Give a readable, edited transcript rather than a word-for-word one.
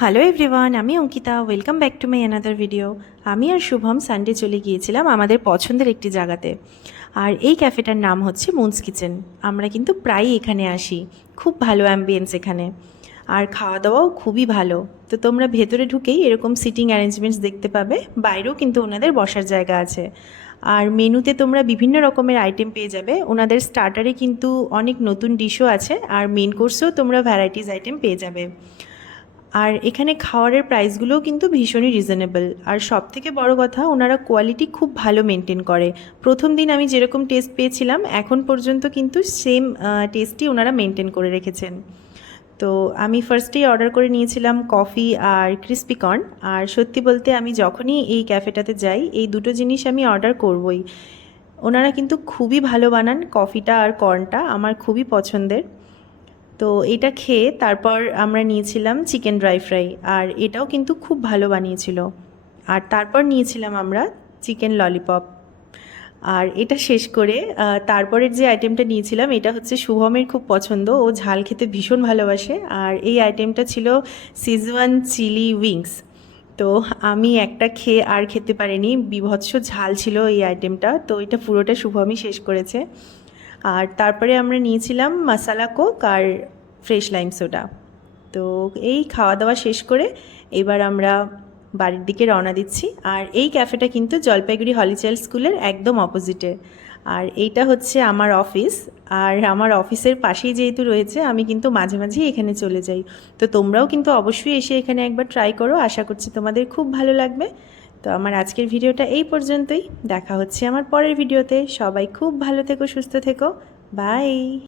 Hello everyone, আমি Ankita. Welcome back to my another video. আমি আর Shubham Sunday চলে গিয়েছিলাম আমাদের পছন্দের একটি জায়গাতে। আর এই ক্যাফেটার নাম হচ্ছে মুনস কিচেন। আমরা কিন্তু প্রায়ই এখানে আসি। খুব ভালো অ্যাম্বিয়েন্স এখানে, আর খাওয়া দাওয়াও খুবই ভালো। তো তোমরা ভেতরে ঢুকেই এরকম সিটিং অ্যারেঞ্জমেন্টস দেখতে পাবে। বাইরেও কিন্তু ওনাদের বসার জায়গা আছে। আর মেনুতে তোমরা বিভিন্ন রকমের আইটেম পেয়ে যাবে। ওনাদের স্টার্টারে কিন্তু অনেক নতুন ডিশও আছে, আর মেন কোর্সেও তোমরা ভ্যারাইটিস আইটেম পেয়ে যাবে। আর এখানে খাওয়ারের প্রাইসগুলোও কিন্তু ভীষণই রিজনেবল। আর সবথেকে বড় কথা, ওনারা কোয়ালিটি খুব ভালো মেনটেন করে। প্রথম দিন আমি যেরকম টেস্ট পেয়েছিলাম, এখন পর্যন্ত কিন্তু সেম টেস্টই ওনারা মেনটেন করে রেখেছেন। তো আমি ফার্স্টেই অর্ডার করে নিয়েছিলাম কফি আর ক্রিস্পি কর্ন। আর সত্যি বলতে আমি যখনই এই ক্যাফেটাতে যাই, এই দুটো জিনিস আমি অর্ডার করবই। ওনারা কিন্তু খুবই ভালো বানান। কফিটা আর কর্নটা আমার খুবই পছন্দের। তো এটা খেয়ে তারপর আমরা নিয়েছিলাম চিকেন ড্রাই ফ্রাই, আর এটাও কিন্তু খুব ভালো বানিয়েছিল। আর তারপর নিয়েছিলাম আমরা চিকেন ললিপপ। আর এটা শেষ করে তারপরের যে আইটেমটা নিয়েছিলাম, এটা হচ্ছে শুভমের খুব পছন্দ। ও ঝাল খেতে ভীষণ ভালোবাসে। আর এই আইটেমটা ছিল সিজওয়ান চিলি উইংস। তো আমি একটা খেয়ে আর খেতে পারিনি, বীভৎস ঝাল ছিল এই আইটেমটা। তো এটা পুরোটা শুভমই শেষ করেছে। আর তারপরে আমরা নিয়েছিলাম মশালা কোক আর ফ্রেশ লাইম সোডা। তো এই খাওয়া দাওয়া শেষ করে এবার আমরা বাড়ির দিকে রওনা দিচ্ছি। আর এই ক্যাফেটা কিন্তু জলপাইগুড়ি হলিচাইল্ড স্কুলের একদম অপোজিটে। আর এইটা হচ্ছে আমার অফিস। আর আমার অফিসের পাশেই যেহেতু রয়েছে, আমি কিন্তু মাঝে মাঝেই এখানে চলে যাই। তো তোমরাও কিন্তু অবশ্যই এসে এখানে একবার ট্রাই করো। আশা করছি তোমাদের খুব ভালো লাগবে। তো আমার আজকের ভিডিওটা এই পর্যন্তই। দেখা হচ্ছে আমার পরের ভিডিওতে। সবাই খুব ভালো থেকো, সুস্থ থেকো। বাই।